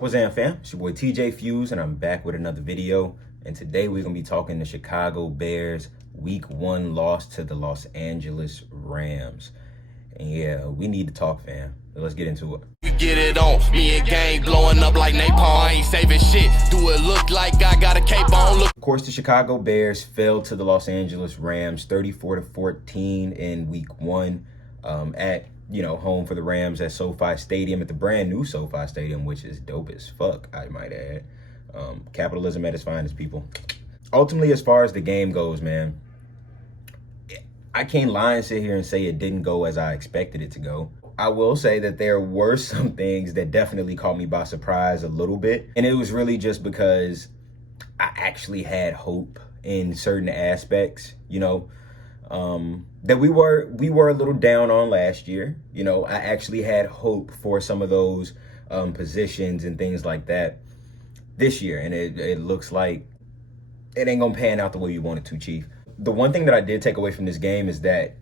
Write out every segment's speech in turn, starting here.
What's up, fam? It's your boy TJ Fuse, and I'm back with another video. And today we're gonna be talking the Chicago Bears Week 1 loss to the Los Angeles Rams. And yeah, we need to talk, fam. Let's get into it. We get it on. Me and gang blowing up like napalm. I ain't saving shit. Do it look like I got a cape on? Look. Of course, the Chicago Bears fell to the Los Angeles Rams 34-14 in Week 1 at home for the Rams at SoFi Stadium, at the brand new SoFi Stadium, which is dope as fuck, I might add. Capitalism at its finest, people. Ultimately, as far as the game goes, man, I can't lie and sit here and say it didn't go as I expected it to go. I will say that there were some things that definitely caught me by surprise a little bit. And it was really just because I actually had hope in certain aspects, that we were a little down on last year. I actually had hope for some of those positions and things like that this year. And it looks like it ain't gonna pan out the way you want it to, Chief. The one thing that I did take away from this game is that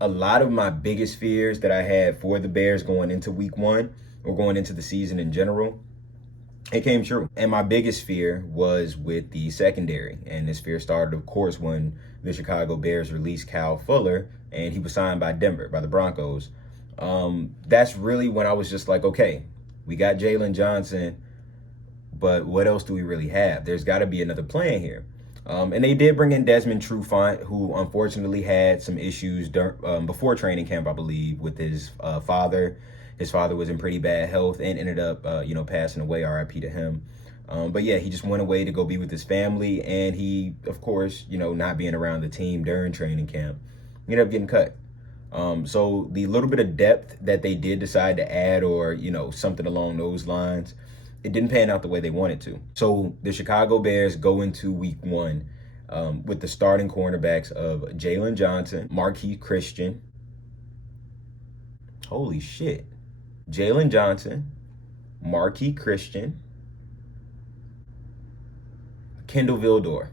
a lot of my biggest fears that I had for the Bears going into Week 1 or going into the season in general, it came true. And my biggest fear was with the secondary. And this fear started, of course, when the Chicago Bears released Kyle Fuller and he was signed by Denver, by the Broncos. That's really when I was just like, okay, we got Jalen Johnson, but what else do we really have? There's got to be another plan here. And they did bring in Desmond Trufant, who unfortunately had some issues before training camp, I believe, with his father. His father was in pretty bad health and ended up, passing away. RIP to him. But yeah, he just went away to go be with his family. And he, of course, not being around the team during training camp, he ended up getting cut. So the little bit of depth that they did decide to add, or, something along those lines, it didn't pan out the way they wanted to. So the Chicago Bears go into Week 1 with the starting cornerbacks of Jalen Johnson, Marquise Christian. Holy shit. Jalen Johnson, Marquise Christian, Kendall Vildor.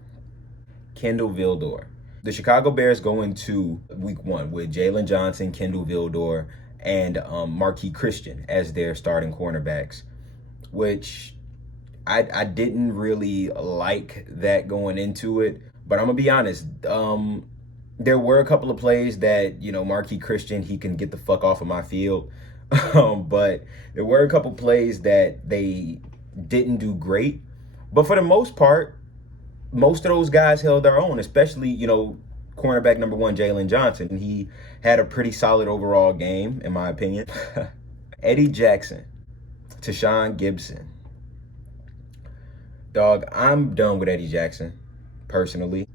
The Chicago Bears go into Week 1 with Jalen Johnson, Kendall Vildor, and Marquise Christian as their starting cornerbacks, which I didn't really like that going into it. But I'm going to be honest, there were a couple of plays that, Marquise Christian, he can get the fuck off of my field. But there were a couple plays that they didn't do great. But for the most part, most of those guys held their own, especially, cornerback number 1, Jalen Johnson. He had a pretty solid overall game, in my opinion. Eddie Jackson, Tashawn Gibson. Dog, I'm done with Eddie Jackson, personally.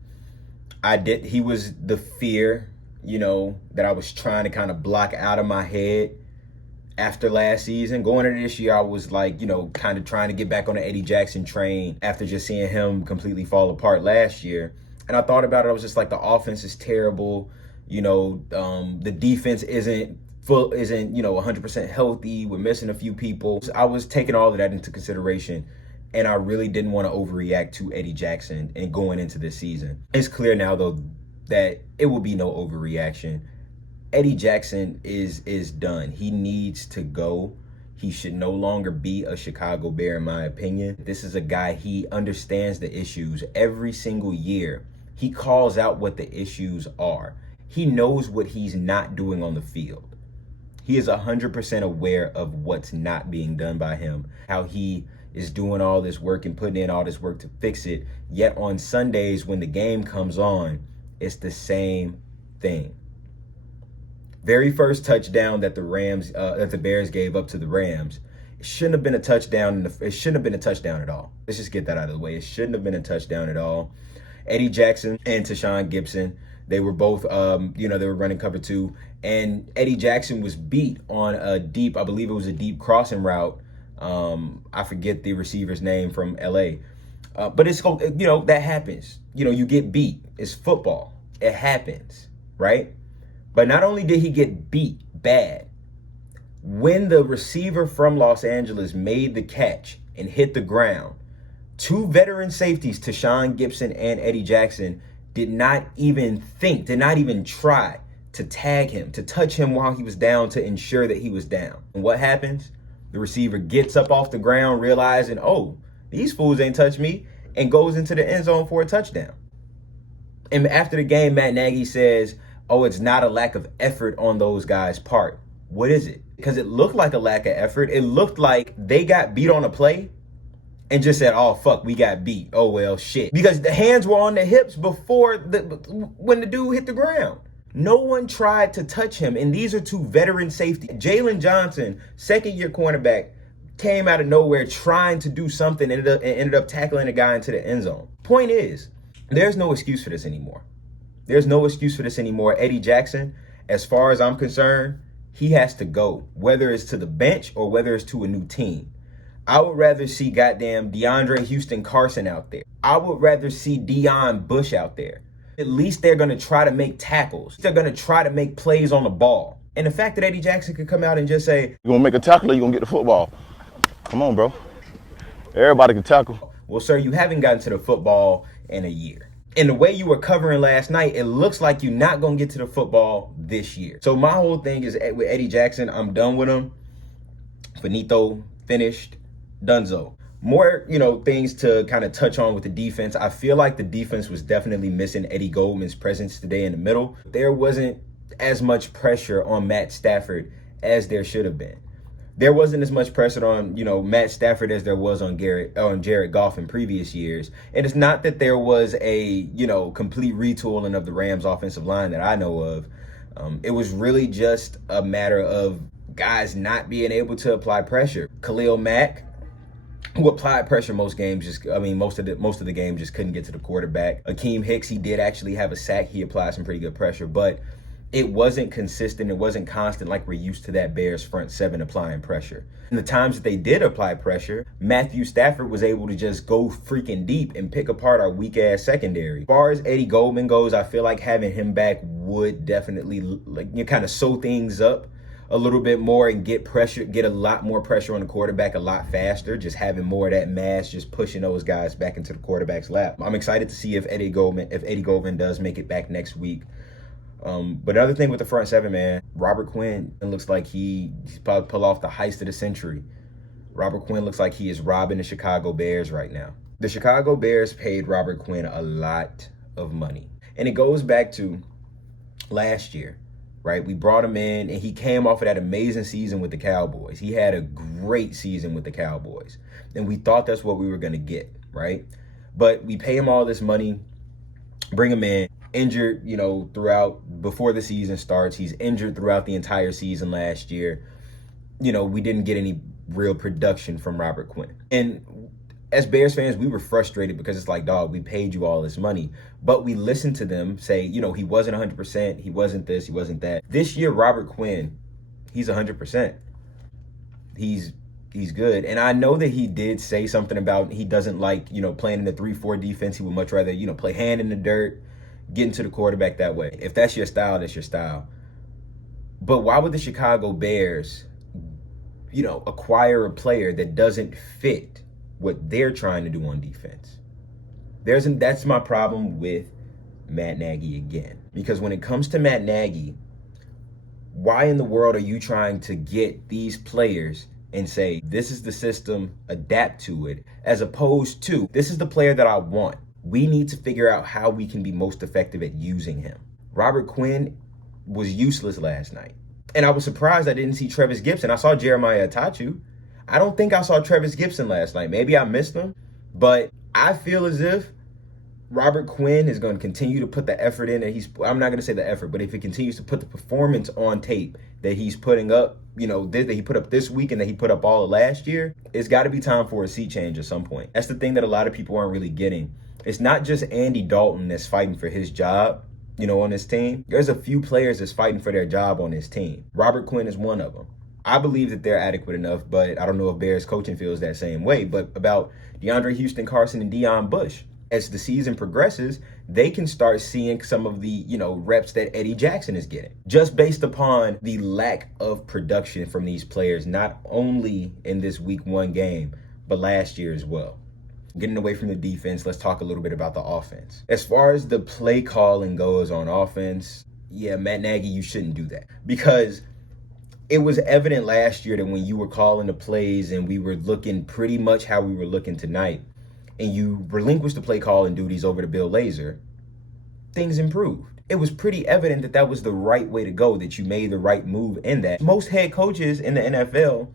He was the fear, that I was trying to kind of block out of my head after last season. Going into this year, I was like, kind of trying to get back on the Eddie Jackson train after just seeing him completely fall apart last year. And I thought about it, I was just like, the offense is terrible. The defense isn't 100% healthy. We're missing a few people. I was taking all of that into consideration, and I really didn't want to overreact to Eddie Jackson and going into this season. It's clear now, though, that it will be no overreaction. Eddie Jackson is done. He needs to go. He should no longer be a Chicago Bear, in my opinion. This is a guy, he understands the issues every single year. He calls out what the issues are. He knows what he's not doing on the field. He is 100% aware of what's not being done by him, how he is doing all this work and putting in all this work to fix it. Yet on Sundays, when the game comes on, it's the same thing. Very first touchdown that the Bears gave up to the Rams, it shouldn't have been a touchdown. It shouldn't have been a touchdown at all. Let's just get that out of the way. It shouldn't have been a touchdown at all. Eddie Jackson and Tashawn Gibson, they were both, they were running cover 2, and Eddie Jackson was beat on a deep, I believe it was a deep crossing route. I forget the receiver's name from LA, but it's, that happens. You get beat. It's football. It happens, right? But not only did he get beat bad, when the receiver from Los Angeles made the catch and hit the ground, 2 veteran safeties, Tashawn Gibson and Eddie Jackson, did not even try to tag him, to touch him while he was down, to ensure that he was down. And what happens? The receiver gets up off the ground, realizing, oh, these fools ain't touched me, and goes into the end zone for a touchdown. And after the game, Matt Nagy says, oh, it's not a lack of effort on those guys' part. What is it? Because it looked like a lack of effort. It looked like they got beat on a play and just said, oh, fuck, we got beat. Oh, well, shit. Because the hands were on the hips before when the dude hit the ground. No one tried to touch him, and these are two veteran safety. Jalen Johnson, second-year cornerback, came out of nowhere trying to do something and ended up tackling a guy into the end zone. Point is, there's no excuse for this anymore. There's no excuse for this anymore. Eddie Jackson, as far as I'm concerned, he has to go, whether it's to the bench or whether it's to a new team. I would rather see goddamn DeAndre Houston Carson out there. I would rather see Deion Bush out there. At least they're going to try to make tackles. They're going to try to make plays on the ball. And the fact that Eddie Jackson could come out and just say, you going to make a tackle or you going to get the football? Come on, bro. Everybody can tackle. Well, sir, you haven't gotten to the football in a year. And the way you were covering last night, it looks like you're not going to get to the football this year. So my whole thing is with Eddie Jackson, I'm done with him. Finito, finished, donezo. More, things to kind of touch on with the defense. I feel like the defense was definitely missing Eddie Goldman's presence today in the middle. There wasn't as much pressure on Matt Stafford as there should have been. There wasn't as much pressure on, Matt Stafford as there was on Jared Goff in previous years. And it's not that there was a, complete retooling of the Rams offensive line that I know of. It was really just a matter of guys not being able to apply pressure. Khalil Mack, who applied pressure most games, most of the game just couldn't get to the quarterback. Akeem Hicks, he did actually have a sack. He applied some pretty good pressure, but it wasn't consistent. It wasn't constant like we're used to that Bears front seven applying pressure. And the times that they did apply pressure, Matthew Stafford was able to just go freaking deep and pick apart our weak-ass secondary. As far as Eddie Goldman goes, I feel like having him back would definitely kind of sew things up a little bit more and get a lot more pressure on the quarterback a lot faster, just having more of that mass, just pushing those guys back into the quarterback's lap. I'm excited to see if Eddie Goldman does make it back next week. But another thing with the front seven, man, Robert Quinn looks like he's about to pull off the heist of the century. Robert Quinn looks like he is robbing the Chicago Bears right now. The Chicago Bears paid Robert Quinn a lot of money. And it goes back to last year. Right, we brought him in, and he came off of that amazing season with the Cowboys. He had a great season with the Cowboys, and we thought that's what we were going to get, right? But we pay him all this money, bring him in, injured, throughout before the season starts. He's injured throughout the entire season last year. We didn't get any real production from Robert Quinn. And as Bears fans, we were frustrated because it's like, dog, we paid you all this money. But we listened to them say, he wasn't 100%, he wasn't this, he wasn't that. This year, Robert Quinn, he's 100%. He's good. And I know that he did say something about he doesn't like, playing in the 3-4 defense. He would much rather, play hand in the dirt, get into the quarterback that way. If that's your style, that's your style. But why would the Chicago Bears, acquire a player that doesn't fit what they're trying to do on defense? That's my problem with Matt Nagy again. Because when it comes to Matt Nagy, why in the world are you trying to get these players and say, this is the system, adapt to it, as opposed to, this is the player that I want. We need to figure out how we can be most effective at using him. Robert Quinn was useless last night. And I was surprised I didn't see Travis Gibson. I saw Jeremiah Atachu. I don't think I saw Travis Gibson last night. Maybe I missed him, but I feel as if Robert Quinn is going to continue to put the effort in that I'm not going to say the effort, but if he continues to put the performance on tape that he's putting up, that he put up this week and that he put up all of last year, it's got to be time for a seat change at some point. That's the thing that a lot of people aren't really getting. It's not just Andy Dalton that's fighting for his job, on this team. There's a few players that's fighting for their job on this team. Robert Quinn is one of them. I believe that they're adequate enough, but I don't know if Bears coaching feels that same way. But about DeAndre Houston, Carson, and Deion Bush, as the season progresses, they can start seeing some of the, reps that Eddie Jackson is getting, just based upon the lack of production from these players, not only in this week 1 game, but last year as well. Getting away from the defense, let's talk a little bit about the offense. As far as the play calling goes on offense, yeah, Matt Nagy, you shouldn't do that. Because It was evident last year that when you were calling the plays and we were looking pretty much how we were looking tonight, and you relinquished the play calling duties over to Bill Lazor, things improved. It was pretty evident that that was the right way to go, that you made the right move in that. Most head coaches in the NFL,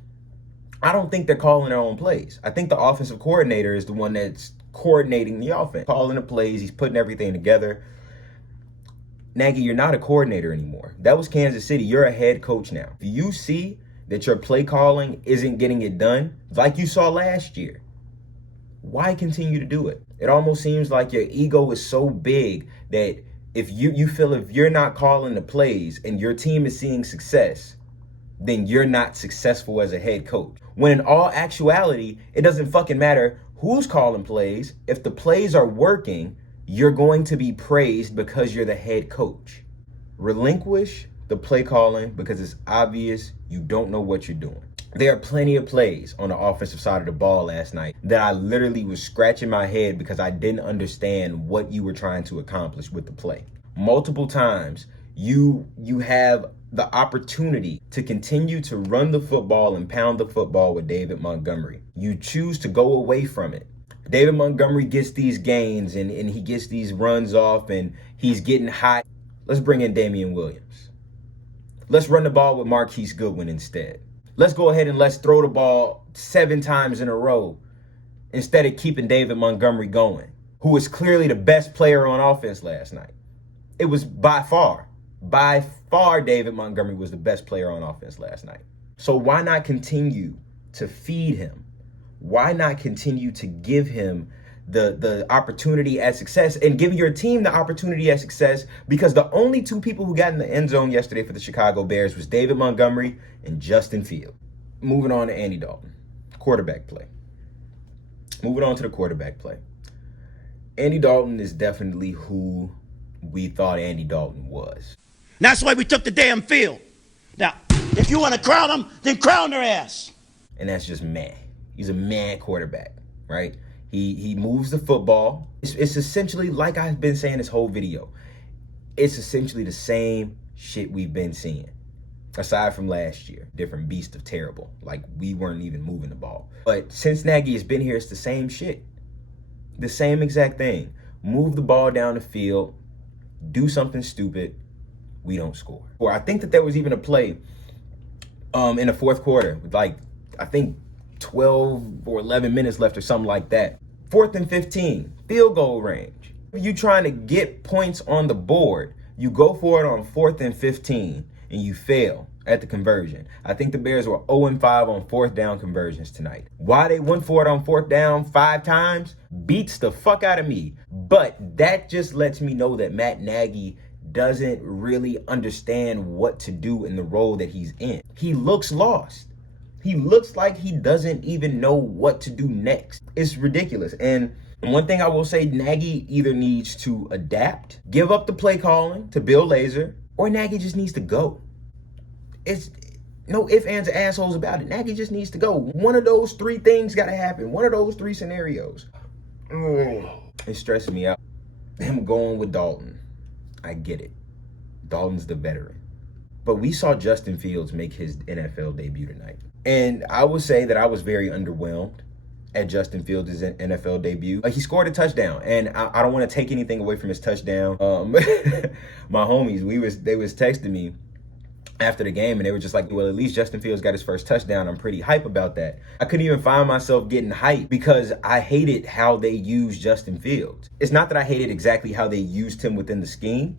I don't think they're calling their own plays. I think the offensive coordinator is the one that's coordinating the offense, calling the plays, he's putting everything together. Nagy, you're not a coordinator anymore. That was Kansas City. You're a head coach now. If you see that your play calling isn't getting it done, like you saw last year, why continue to do it? It almost seems like your ego is so big that if you feel if you're not calling the plays and your team is seeing success, then you're not successful as a head coach. When in all actuality, it doesn't fucking matter who's calling plays. If the plays are working, you're going to be praised because you're the head coach. Relinquish the play calling because it's obvious you don't know what you're doing. There are plenty of plays on the offensive side of the ball last night that I literally was scratching my head because I didn't understand what you were trying to accomplish with the play. Multiple times, you have the opportunity to continue to run the football and pound the football with David Montgomery. You choose to go away from it. David Montgomery gets these gains and he gets these runs off and he's getting hot. Let's bring in Damian Williams. Let's run the ball with Marquise Goodwin instead. Let's go ahead and let's throw the ball 7 times in a row instead of keeping David Montgomery going, who was clearly the best player on offense last night. It was by far David Montgomery was the best player on offense last night. So why not continue to feed him? Why not continue to give him the opportunity at success and give your team the opportunity at success? Because the only 2 people who got in the end zone yesterday for the Chicago Bears was David Montgomery and Justin Fields. Moving on to Andy Dalton, quarterback play. Moving on to the quarterback play. Andy Dalton is definitely who we thought Andy Dalton was. That's why we took the damn field. Now, if you want to crown them, then crown their ass. And that's just meh. He's a mad quarterback, right? He moves the football. It's essentially, like I've been saying this whole video, it's essentially the same shit we've been seeing. Aside from last year, different beast of terrible. Like, we weren't even moving the ball. But since Nagy has been here, it's the same shit. The same exact thing. Move the ball down the field, do something stupid, we don't score. Or I think that there was even a play in the fourth quarter with, like, I think 12 or 11 minutes left or something like that. 4th and 15, field goal range. If you trying to get points on the board, you go for it on 4th and 15 and you fail at the conversion. I think the Bears were 0-5 on 4th down conversions tonight. Why they went for it on 4th down 5 times beats the fuck out of me. But that just lets me know that Matt Nagy doesn't really understand what to do in the role that he's in. He looks lost. He looks like he doesn't even know what to do next. It's ridiculous. And one thing I will say, Nagy either needs to adapt, give up the play calling to Bill Lazor, or Nagy just needs to go. It's no ifs, ands, or assholes about it. Nagy just needs to go. One of those 3 things got to happen. One of those 3 scenarios. It's stressing me out. Him going with Dalton. I get it. Dalton's the veteran. But we saw Justin Fields make his NFL debut tonight. And I would say that I was very underwhelmed at Justin Fields' NFL debut. He scored a touchdown, and I don't want to take anything away from his touchdown. My homies, they was texting me after the game, and they were just like, well, at least Justin Fields got his first touchdown. I'm pretty hype about that. I couldn't even find myself getting hype because I hated how they used Justin Fields. It's not that I hated exactly how they used him within the scheme,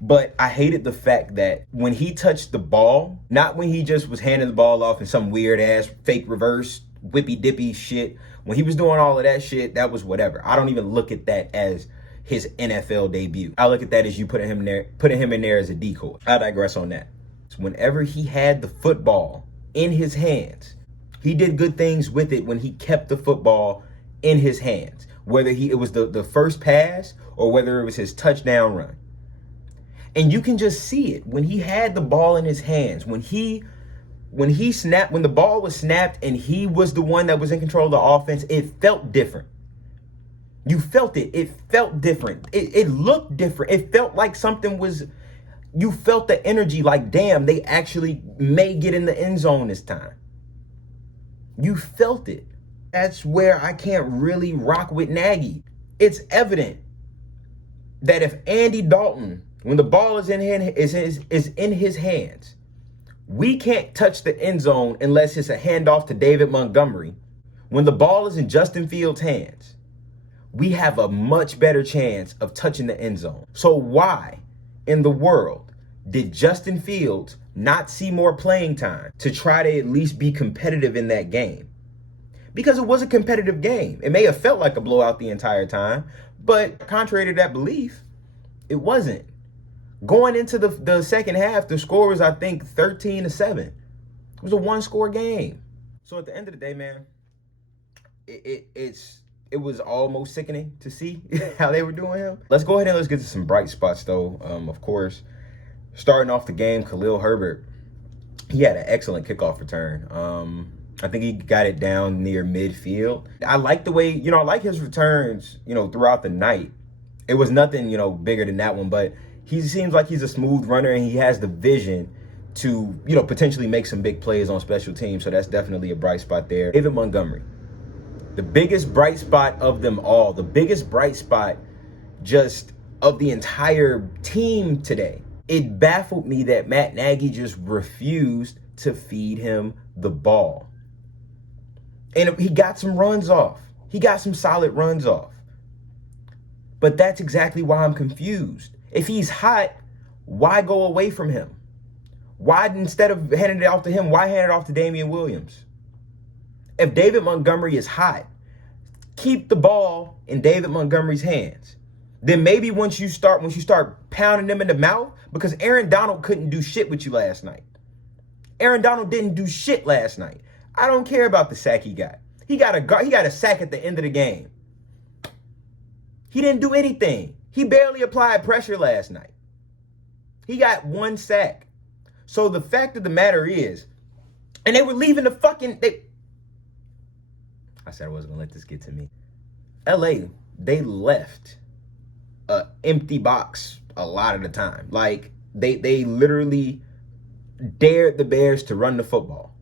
but I hated the fact that when he touched the ball, not when he just was handing the ball off in some weird ass fake reverse whippy dippy shit. When he was doing all of that shit, that was whatever. I don't even look at that as his NFL debut. I look at that as you putting him in there as a decoy. I digress on that. So whenever he had the football in his hands, he did good things with it when he kept the football in his hands. Whether it was the first pass or whether it was his touchdown run. And you can just see it when he had the ball in his hands, when the ball was snapped and he was the one that was in control of the offense, it felt different. You felt it. It felt different. It looked different. It felt like something was You felt the energy like, damn, they actually may get in the end zone this time. You felt it. That's where I can't really rock with Nagy. It's evident that if Andy Dalton, when the ball is in his hands, we can't touch the end zone unless it's a handoff to David Montgomery. When the ball is in Justin Fields' hands, we have a much better chance of touching the end zone. So why in the world did Justin Fields not see more playing time to try to at least be competitive in that game? Because it was a competitive game. It may have felt like a blowout the entire time, but contrary to that belief, it wasn't. Going into the second half, the score was, I think, 13-7. It was a one-score game. So at the end of the day, man, it was almost sickening to see how they were doing him. Let's go ahead and let's get to some bright spots, though. Of course, starting off the game, Khalil Herbert, he had an excellent kickoff return. I think he got it down near midfield. I like the way, I like his returns, throughout the night. It was nothing, bigger than that one, but he seems like he's a smooth runner and he has the vision to, potentially make some big plays on special teams. So that's definitely a bright spot there. David Montgomery, the biggest bright spot of them all, the biggest bright spot just of the entire team today. It baffled me that Matt Nagy just refused to feed him the ball. And he got some runs off. He got some solid runs off. But that's exactly why I'm confused. If he's hot, why go away from him? Why, instead of handing it off to him, why hand it off to Damian Williams? If David Montgomery is hot, keep the ball in David Montgomery's hands. Then maybe once you start pounding them in the mouth, because Aaron Donald couldn't do shit with you last night. Aaron Donald didn't do shit last night. I don't care about the sack he got. He got a sack at the end of the game. He didn't do anything. He barely applied pressure last night. He got one sack. So the fact of the matter is, and they were leaving the fucking... I said I wasn't going to let this get to me. LA, they left an empty box a lot of the time. Like, they literally dared the Bears to run the football.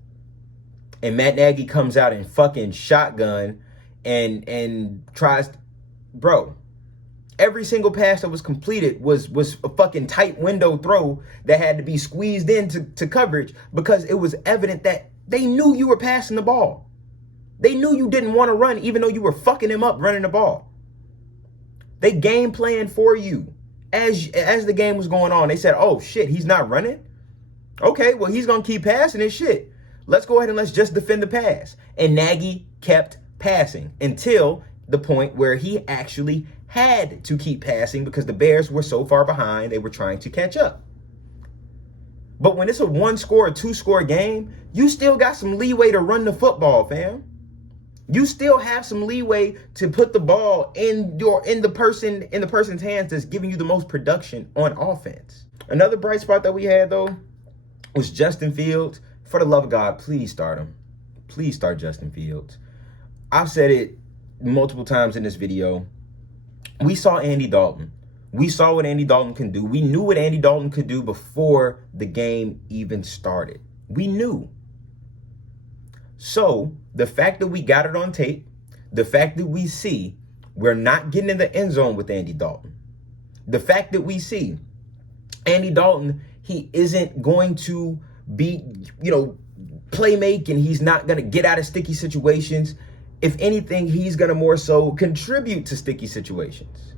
And Matt Nagy comes out and fucking shotgun and tries... Bro, every single pass that was completed was a fucking tight window throw that had to be squeezed into coverage because it was evident that they knew you were passing the ball. They knew you didn't want to run even though you were fucking him up running the ball. They game planned for you. As the game was going on, they said, oh shit, he's not running? Okay, well, he's going to keep passing his shit. Let's go ahead and let's just defend the pass. And Nagy kept passing until the point where he actually had to keep passing because the Bears were so far behind, they were trying to catch up. But when it's a one-score or two-score game, you still got some leeway to run the football, fam. You still have some leeway to put the ball in the person's hands that's giving you the most production on offense. Another bright spot that we had, though, was Justin Fields. For the love of God, please start him. Please start Justin Fields. I've said it multiple times in this video. We saw Andy Dalton. We saw what Andy Dalton can do. We knew what Andy Dalton could do before the game even started. We knew. So the fact that we got it on tape, the fact that we see we're not getting in the end zone with Andy Dalton, the fact that we see Andy Dalton, he isn't going to be, play make, and he's not going to get out of sticky situations. If anything, he's going to more so contribute to sticky situations.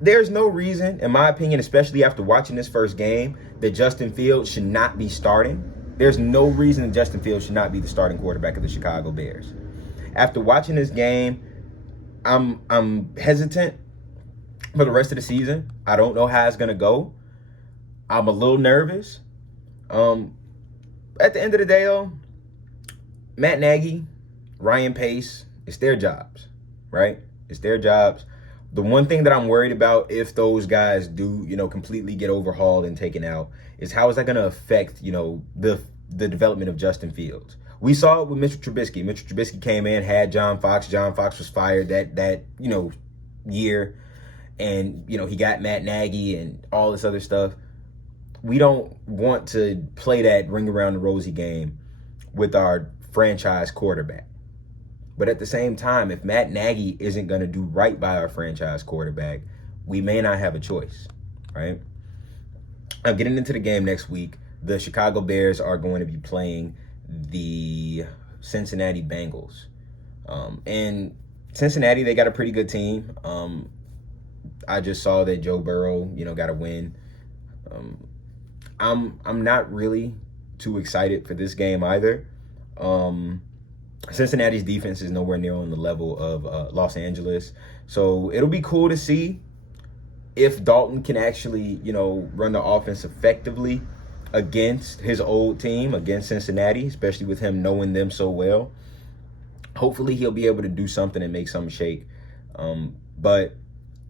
There's no reason, in my opinion, especially after watching this first game, that Justin Fields should not be starting. There's no reason that Justin Fields should not be the starting quarterback of the Chicago Bears. After watching this game, I'm hesitant for the rest of the season. I don't know how it's going to go. I'm a little nervous. At the end of the day, though, Matt Nagy, Ryan Pace, it's their jobs, right? It's their jobs. The one thing that I'm worried about if those guys do, completely get overhauled and taken out is how is that going to affect, the development of Justin Fields. We saw it with Mitchell Trubisky. Mitchell Trubisky came in, had John Fox. John Fox was fired that year. And, he got Matt Nagy and all this other stuff. we don't want to play that ring around the rosy game with our franchise quarterback. But at the same time, if Matt Nagy isn't going to do right by our franchise quarterback, we may not have a choice, right? I'm getting into the game next week. The Chicago Bears are going to be playing the Cincinnati Bengals. And Cincinnati, they got a pretty good team. I just saw that Joe Burrow, got a win. I'm not really too excited for this game either. Cincinnati's defense is nowhere near on the level of Los Angeles. So it'll be cool to see if Dalton can actually, run the offense effectively against his old team, against Cincinnati, especially with him knowing them so well. Hopefully he'll be able to do something and make something shake. But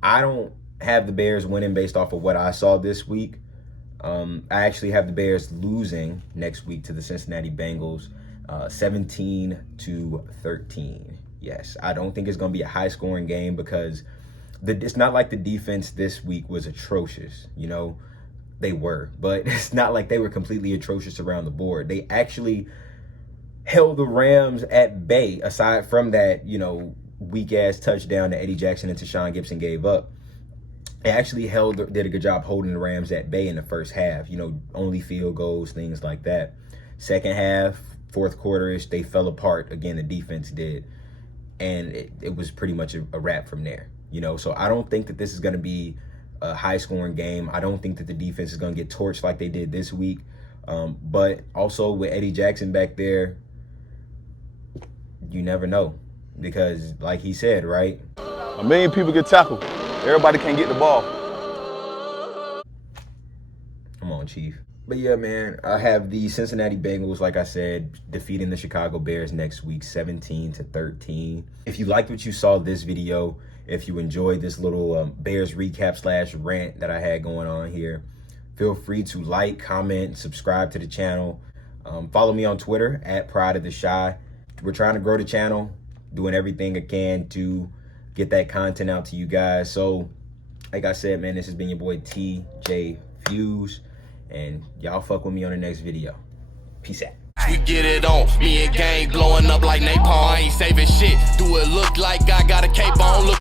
I don't have the Bears winning based off of what I saw this week. I actually have the Bears losing next week to the Cincinnati Bengals, 17-13. Yes, I don't think it's going to be a high-scoring game because it's not like the defense this week was atrocious. They were, but it's not like they were completely atrocious around the board. They actually held the Rams at bay, aside from that, weak-ass touchdown that Eddie Jackson and Tashawn Gibson gave up. They actually did a good job holding the Rams at bay in the first half, only field goals, things like that. Second half, fourth quarter-ish, they fell apart. Again, the defense did. And it was pretty much a wrap from there, So I don't think that this is going to be a high-scoring game. I don't think that the defense is going to get torched like they did this week. But also with Eddie Jackson back there, you never know. Because like he said, right? A million people get tackled. Everybody can't get the ball. Come on, Chief. But yeah, man, I have the Cincinnati Bengals, like I said, defeating the Chicago Bears next week, 17-13. If you liked what you saw this video, if you enjoyed this little Bears recap / rant that I had going on here, feel free to like, comment, subscribe to the channel. Follow me on Twitter at Pride of the Shy. We're trying to grow the channel, doing everything I can to get that content out to you guys. So, like I said, man, this has been your boy TJ Fuse, and y'all fuck with me on the next video. Peace out. We get it on, me and gang blowing up like napalm. I ain't saving shit, do it look like I got a cape on. Look